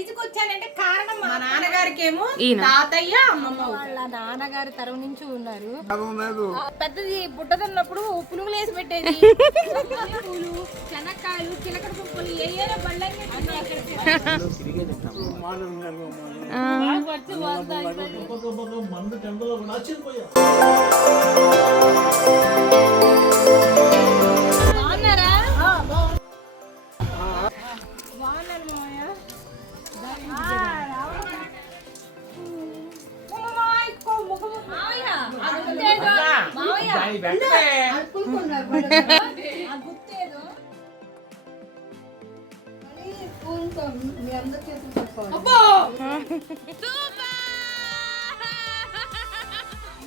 సైజుకి వచ్చానంటే కారణం మా నాన్నగారికి ఏమో తాతయ్య అమ్మమ్మ వాళ్ళ నాన్నగారి తరం నుంచి ఉన్నారు. పెద్దది బుట్టదన్నప్పుడు పులుగులు వేసి పెట్టేది. పూలు శనక్కాయలు చిలకడ పువ్వులు ఏదైనా బళ్ళంగా బాగున్నారా? బాగున్నాను మామయ్య.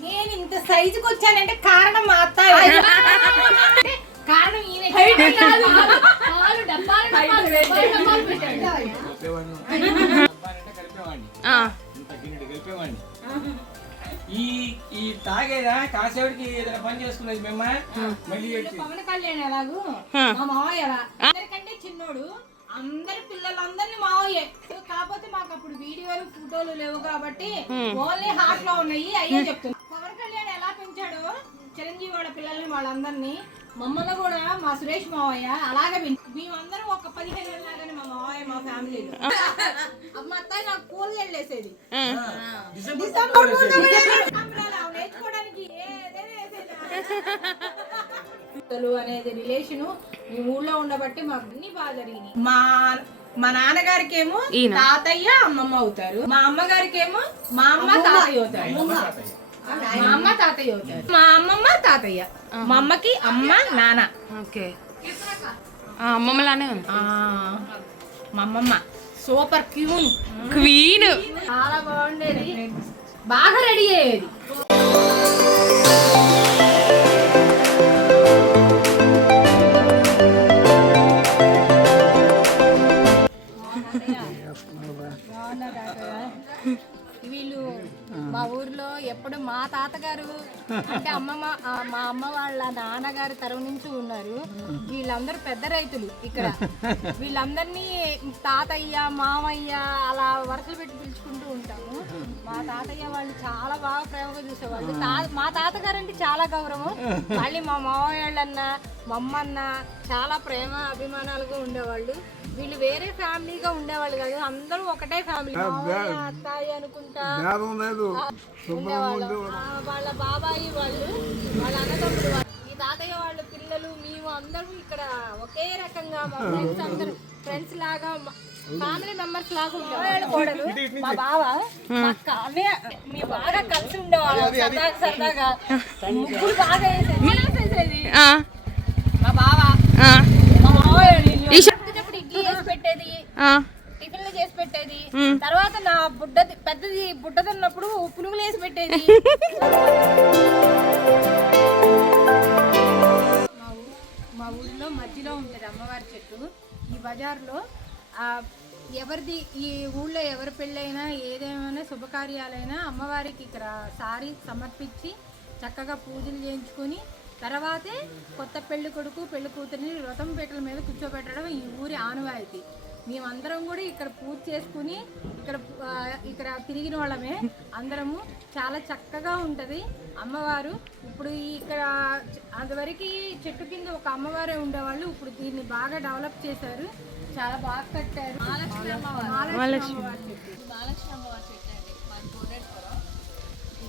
నేను ఇంత సైజుకి వచ్చానంటే కారణం మా అత్తయ్య. కారణం ఈయన. ఈ తాగేదా కాసేపటికి ఏదైనా పని చేసుకున్నది మేము మళ్ళీ పవన్ కళ్యాణ్ ఎలాగూ మా మావయ్య ఎలా అందరికంటే చిన్నోడు, అందరి పిల్లలందరినీ మావయ్యే. కాకపోతే మాకు అప్పుడు వీడియోలు ఫోటోలు లేవు కాబట్టి ఓన్లీ హార్ట్ లో ఉన్నాయి. అయ్యే చెప్తున్నా. పవన్ కళ్యాణ్ ఎలా పెంచాడో చిరంజీవి వాళ్ళ పిల్లల్ని వాళ్ళందరినీ, మమ్మల్ని కూడా మా సురేష్ మావయ్య అలాగే మేమందరం ఒక 15 ఏళ్ళ లాగానే మా మావయ్య మా ఫ్యామిలీలో. మా అత్తయ్య నాకు పూలు వెళ్ళేసేది నేర్చుకోవడానికి అనేది రిలేషన్ మీ ఊళ్ళో ఉండబట్టి మాకు అన్ని బాగా జరిగినాయి. మా నాన్నగారికి ఏమో తాతయ్య అమ్మమ్మ అవుతారు. మా అమ్మగారికి ఏమో మా అమ్మ తాతయ్య అవుతారు. మా అమ్మ తాతయ్య అవుతారు. మా అమ్మమ్మ తాతయ్య. మా అమ్మకి అమ్మ నాన్న. ఓకే, అమ్మమ్మలానే ఉంది. మా అమ్మమ్మ సూపర్ క్వీన్. చాలా బాగుండేది, బాగా రెడీ అయ్యేది. వీళ్ళు మా ఊర్లో ఎప్పుడు మా తాతగారు అంటే మా అమ్మ వాళ్ళ నాన్నగారి తరం నుంచి ఉన్నారు. వీళ్ళందరూ పెద్ద రైతులు ఇక్కడ. వీళ్ళందరినీ తాతయ్య మామయ్య అలా వరుసలు పెట్టి పిలుచుకుంటూ ఉంటాము. మా తాతయ్య వాళ్ళు చాలా బాగా ప్రేమగా చూసేవాళ్ళు. మా తాతగారు అంటే చాలా గౌరవం. మళ్ళీ మా మామయ్య వాళ్ళన్న మా అమ్మ అన్న చాలా ప్రేమ అభిమానాలుగా ఉండేవాళ్ళు. వీళ్ళు వేరే ఫ్యామిలీగా ఉండేవాళ్ళు కాదు, అందరూ ఒకటే ఫ్యామిలీ. అత్తాయి అనుకుంటా ఉండేవాళ్ళు. వాళ్ళ బాబాయి వాళ్ళు, వాళ్ళ అన్నదమ్ములు, ఈ తాతయ్య వాళ్ళ పిల్లలు, మేము అందరూ ఇక్కడ ఒకే రకంగా మా ఫ్రెండ్స్ అందరూ ఫ్రెండ్స్ లాగా ఫ్యామిలీ మెంబర్స్ లాగా ఉండేవాళ్ళు. మా బావ మేము బాగా కలిసి ఉండేవాళ్ళం. సరదాగా ముగ్గురు బాగా వేసేది. మా బావ మా మావయ్య ఇడ్లీ చేసి పెట్టేది, టిఫిన్లు చేసి పెట్టేది. తర్వాత నా పెద్దది బుడ్డదన్నప్పుడు పునుగులు వేసి పెట్టేది. మా ఊళ్ళో మధ్యలో ఉంటుంది అమ్మవారి చెట్టు. ఈ బజార్లో ఎవరిది ఈ ఊళ్ళో ఎవరి పెళ్ళైనా ఏదేమైనా శుభకార్యాలైనా అమ్మవారికి ఇక్కడ సారీ సమర్పించి చక్కగా పూజలు చేయించుకొని తర్వాతే కొత్త పెళ్లి కొడుకు పెళ్లి కూతురిని వ్రతం పీటల మీద కూర్చోబెట్టడం ఈ ఊరి ఆనవాయితీ. మేమందరం కూడా ఇక్కడ పూజ చేసుకుని ఇక్కడ తిరిగిన వాళ్ళమే అందరము. చాలా చక్కగా ఉంటుంది అమ్మవారు. ఇప్పుడు ఇక్కడ అంతవరకు చెట్టు కింద ఒక అమ్మవారే ఉండేవాళ్ళు. ఇప్పుడు దీన్ని బాగా డెవలప్ చేశారు, చాలా బాగా కట్టారు. మహాలక్ష్మి అమ్మవారి చెట్టు అండి మన కోడేశ్వరం.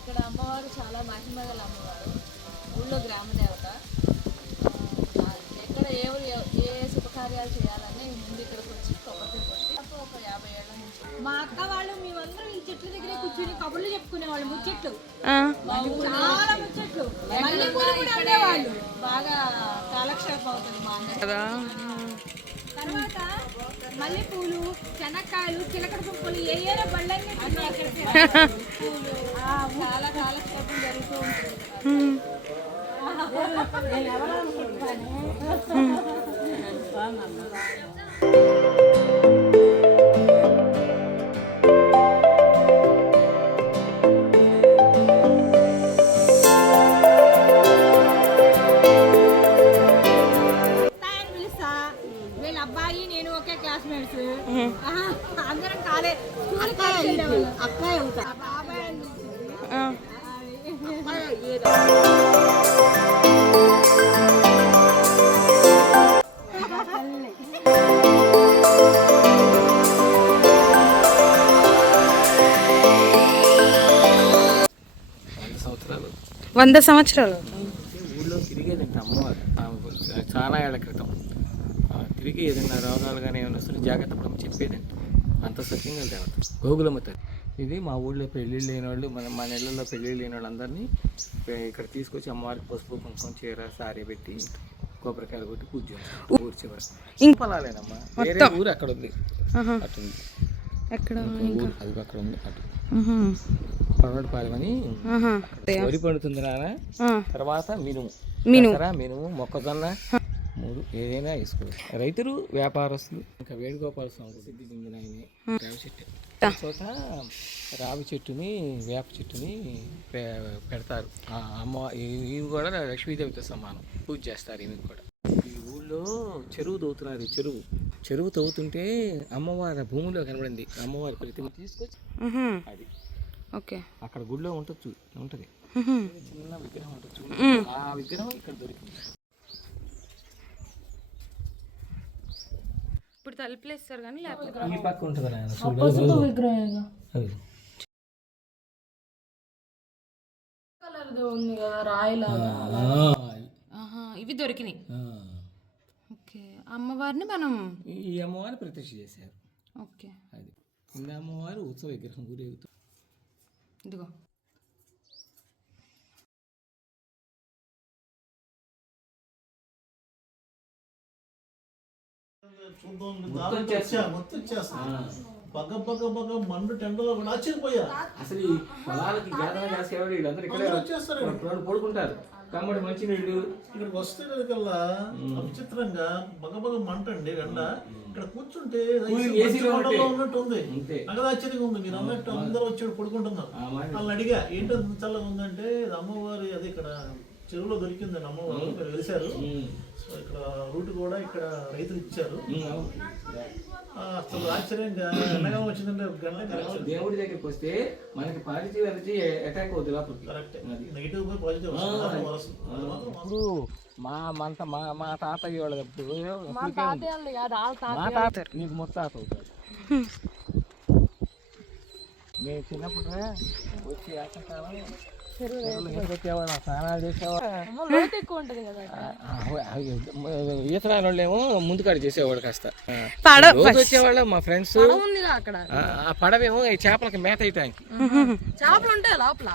ఇక్కడ అమ్మవారు చాలా మహిమగల అమ్మవారు, ఊళ్ళో గ్రామ దేవత. ఎక్కడ ఏ శుభకార్యాలు చేయాలన్నా ముందు ఇక్కడికి వచ్చి కొబ్బరి కొట్టి ఒక 50 ఏళ్ల నుంచి మా అక్క వాళ్ళు మేమందరం ఈ చెట్ల దగ్గరే కూర్చొని కబుర్లు చెప్పుకునేవాళ్ళు. ముచ్చట్లు, చాలా ముచ్చట్లు. వాళ్ళు బాగా కాలక్షేపం అవుతుంది మా అన్న. తర్వాత మల్లెపూలు శనక్కాయలు చిలకడ పువ్వులు ఏదైనా బళ్ళంగా చాలా కాలక్షేపం జరుగుతూ ఉంటుంది. వీళ్ళ అబ్బాయి నేను ఒకే క్లాస్మేట్స్. అందరం సంవత్సరాలు 100 సంవత్సరాలు ఊళ్ళో తిరిగేదంటే అమ్మవారు చాలా ఏళ్ల క్రితం తిరిగి ఏదైనా రోగాలు కానీ ఏమైనా వస్తే జాగ్రత్త పడమని చెప్పేదండి. అంత సత్యంగా దేవత గోగులమ్మ తల్లి. ఇది మా ఊళ్ళో పెళ్ళిళ్ళు లేని వాళ్ళు మన ఇళ్ళల్లో పెళ్ళిళ్ళు లేని వాళ్ళందరినీ ఇక్కడ తీసుకొచ్చి అమ్మవారికి పసుపు కుంకుమ చీర సారీ పెట్టి కొబ్బరికాయలు కొట్టి పూజ చేస్తాం ఊరు చివరి. పొలాలేనమ్మా, వేరే ఊరు అక్కడ ఉంది, అటుంది ఎక్కడ ఊరు అది అక్కడ ఉంది అటు పొరపాటుపాలెం అని. వరి పండుతుంది నాన్న, తర్వాత మినుము మొక్కజొన్న 3 ఏదైనా వేసుకోవచ్చు. రైతులు వ్యాపారస్తులు ఇంకా వేణుగోపాల స్వామి సిద్ధి చెందిన ఆయనే రావి చెట్టు చోట రావి చెట్టుని వేప చెట్టుని పెడతారు. అమ్మ ఇవి కూడా లక్ష్మీదేవితో సమానం, పూజ చేస్తారు ఇవి కూడా. ఈ ఊళ్ళో చెరువు తవ్వుతున్నారు. చెరువు తవ్వుతుంటే అమ్మవారి భూమిలో కనబడింది అమ్మవారి ప్రతిమ తీసుకొచ్చి అది ఓకే అక్కడ గుడిలో ఉంటుంది. చిన్న విగ్రహం ఉంటుంది, ఆ విగ్రహం ఇక్కడ దొరికింది. ఇప్పుడు తలుపులేస్తారు కానీ ఈ పక్క ఉంటుంది ఇవి దొరికినాయి. ఓకే అమ్మవారిని మనం ఈ అమ్మవారిని ప్రతిష్ఠ చేశారు. ఓకే అది కింద అమ్మవారు ఉత్సవ విగ్రహం ఊరేగుతూ ఇదిగో మండు టెండలో కూడా ఆశ్చర్యపోయా. అసలు ఈ పొలాలకి జాతర చేసేవాడు వీళ్ళందరూ ఇక్కడ పడుకుంటారు. కమ్మడి మంచి నీళ్ళు ఇక్కడికి వస్తే కల్లా విచిత్రంగా బగబగ మంట అండి ఎండ. ఇక్కడ కూర్చుంటే ఉన్నట్టు ఉంది. నాకు ఆశ్చర్యంగా ఉంది. మీరు అన్నట్టు అందరూ వచ్చి పడుకుంటున్నారు. వాళ్ళని అడిగా ఏంటో చల్లగా ఉందంటే అమ్మవారి అది ఇక్కడ చెరువులో దొరికిందండి అమ్మవారు. మీరు వెలిసారు. సో ఇక్కడ రూట్ కూడా ఇక్కడ రైతులు ఇచ్చారు. అసలు ఆశ్చర్యంగా ఎండగా వచ్చిందంటే దేవుడి దగ్గరికి వస్తే మనకి పాజిటివ్ ఎనర్జీ అటాక్ అవుతుంది లోపలికి. Correct, negative positive. ఇప్పుడు మా తాతయ్య వాళ్ళప్పుడు మా తాత నీకు ముత్తాత అవుతాడు. మేము చిన్నప్పుడు వచ్చి ఏకాలం స్నానాలు చేసేవాడు. ఈత రాని వాళ్ళు ఏమో ముందుకాడు చేసేవాడు. కాస్త వచ్చేవాళ్ళు మా ఫ్రెండ్స్. ఆ పడవేమో ఈ చేపలకి మేత వేయటానికి. చేపలు ఉంటాయి లోపల.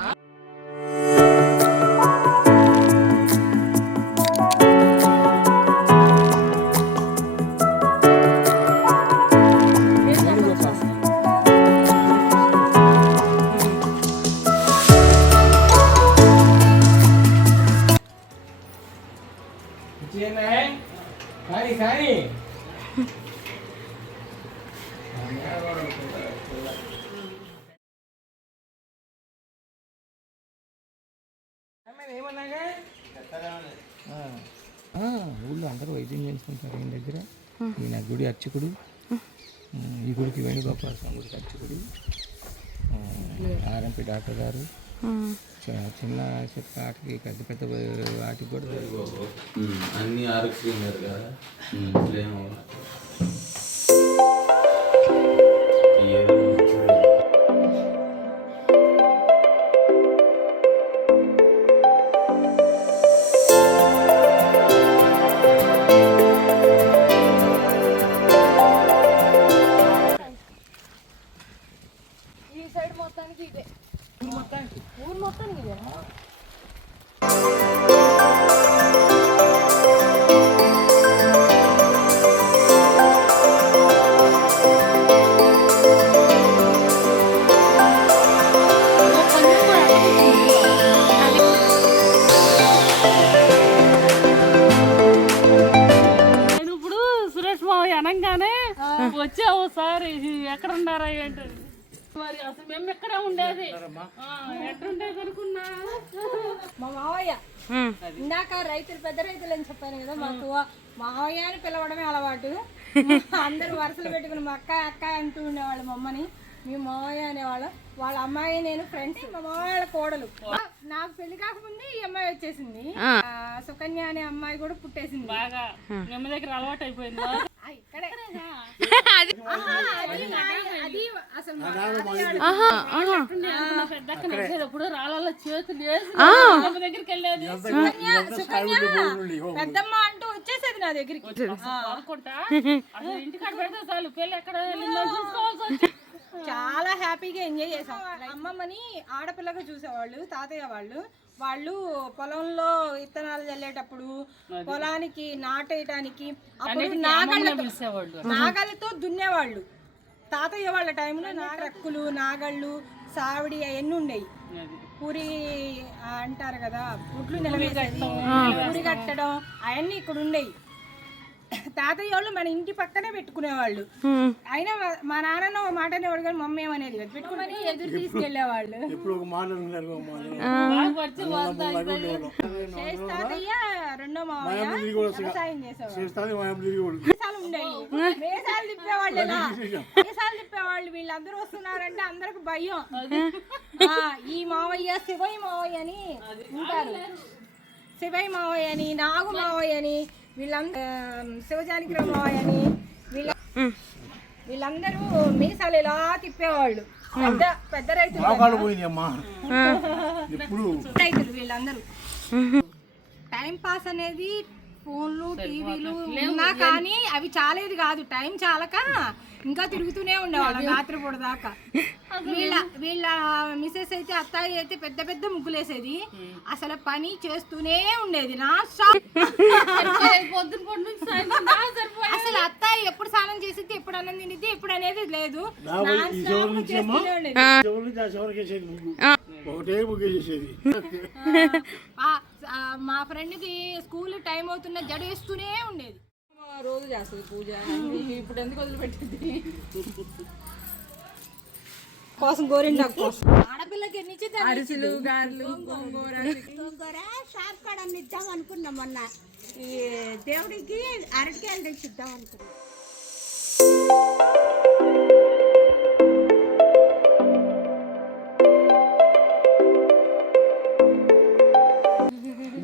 కానీ ఊళ్ళో అందరూ వైద్యం చేయించుకుంటారు ఈయన దగ్గర. ఈయన గుడి అర్చకుడు. ఈ గుడికి వేణుగోపాల స్వామి గుడికి అర్చకుడు. ఆర్ఎంపీ డాక్టర్ గారు. చిన్న ఆటకి పెద్ద పెద్ద వాటికి కూడా అన్ని ఆరోగ్యంగా కదా. ఈ సైడ్ మొత్తానికి ఇదే. ఊరు మొత్తానికి ఇదేనా? నేను ఇప్పుడు సురేష్ మావయ్య అనగానే వచ్చావు సార్ ఎక్కడ ఉన్నారా ఏంటండి మరి అసలు మేము ఎక్కడే ఉండేది ఎట్లుండే కనుకున్నా. మా మావయ్య ఇందాక రైతులు పెద్ద రైతులు అని చెప్పాను కదా, మాకు మావయ్య అని పిలవడమే అలవాటు. అందరూ వరుసలు పెట్టుకుని మా అక్క అంటూ ఉండేవాళ్ళు. మా అమ్మని మేము మావయ్య అనేవాళ్ళం. వాళ్ళ అమ్మాయి నేను ఫ్రెండ్స్. మా మావయ్య కోడలు నాకు పెళ్లి కాకముందే ఈ అమ్మాయి వచ్చేసింది. సుకన్య అనే అమ్మాయి కూడా పుట్టేసింది. బాగా నిమ్మ దగ్గర అలవాటు అయిపోయింది. ఇక్కడే అది అసలు పెద్దక్క నచ్చేటప్పుడు రాళ్ళలో చేతులు వేసి నిమ్మ దగ్గరికి వెళ్ళేది. పెద్దమ్మ అంటూ వచ్చేసేది నా దగ్గరికి. అనుకుంటా అసలు ఇంటికాడ పెడితే చాలు పెళ్ళి ఎక్కడ వెళ్ళిందో చూసుకోవాల్సి వచ్చి చాలా హ్యాపీగా ఎంజాయ్ చేసాం. అమ్మమ్మని ఆడపిల్లగా చూసేవాళ్ళు తాతయ్య వాళ్ళు పొలంలో విత్తనాలు చల్లేటప్పుడు పొలానికి నాటేయటానికి అప్పుడు నాగళ్ళతో దున్నేవాళ్ళు. తాతయ్య వాళ్ళ టైంలో రక్కులు నాగళ్ళు సావిడి అవన్నీ ఉండేవి. పూరి అంటారు కదా, పుట్లు నిలవేసేది, పూరి కట్టడం అవన్నీ ఇక్కడ ఉండేవి. తాతయ్య వాళ్ళు మన ఇంటి పక్కనే పెట్టుకునేవాళ్ళు. అయినా మా నాన్న మాట అనేవాడు కానీ మమ్మీ ఏమనేది పెట్టుకుని ఎదురు తీసుకెళ్లేవాళ్ళు. తాతయ్య రెండో మావయ్య వ్యవసాయం చేసేవాళ్ళు. వేసాలు తిప్పేవాళ్ళు. వేసాలు తిప్పేవాళ్ళు. వీళ్ళందరూ వస్తున్నారంటే అందరికి భయం. ఈ మావయ్య శివయ్య మావయ్య అని ఉంటారు. శివయ్య మావయ్య అని, నాగు మావయ్య అని, శివజానకిరావు మావయ్య అని వీళ్ళందరూ మీసాలు ఇలా తిప్పేవాళ్ళు. పెద్ద పెద్ద రైతులు వీళ్ళందరూ. టైం పాస్ అనేది ఫోన్లు టీవీలు ఉన్నా కానీ అవి చాలేది కాదు. టైం చాలక ఇంకా తిరుగుతూనే ఉండేవాళ్ళు రాత్రిపూట దాకా. వీళ్ళ మిసెస్ అయితే అత్తాయి అయితే పెద్ద పెద్ద ముగ్గులేసేది. అసలు పని చేస్తూనే ఉండేది. అసలు అత్తాయి ఎప్పుడు స్నానం చేసిద్ది, ఎప్పుడు అన్నం తినిద్ది, ఎప్పుడు అనేది లేదు. మా ఫ్రెండ్ కి స్కూల్ టైం అవుతున్న జడేస్తూనే ఉండేది. రోజు చేస్తుంది పూజ. ఇప్పుడు ఎందుకు వదిలిపెట్టింది కోసం గోరింటాకు కోసం. ఆడపిల్లకి ఎన్ని అరిసెలు గారెలు గోంగూర షాప్ కాడ ఇద్దాం అనుకున్నాం. మొన్న ఈ దేవుడికి అరటికాయలు తెచ్చిద్దాం అనుకున్నాం.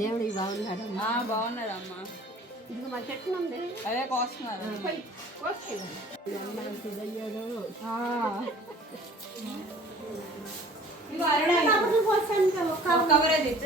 దేవుడికి బాగున్నాడమ్మా. బాగున్నారమ్మా. ఇది మా చెట్టు ఉంది. అదే కోస్తున్నారు. కవరేజ్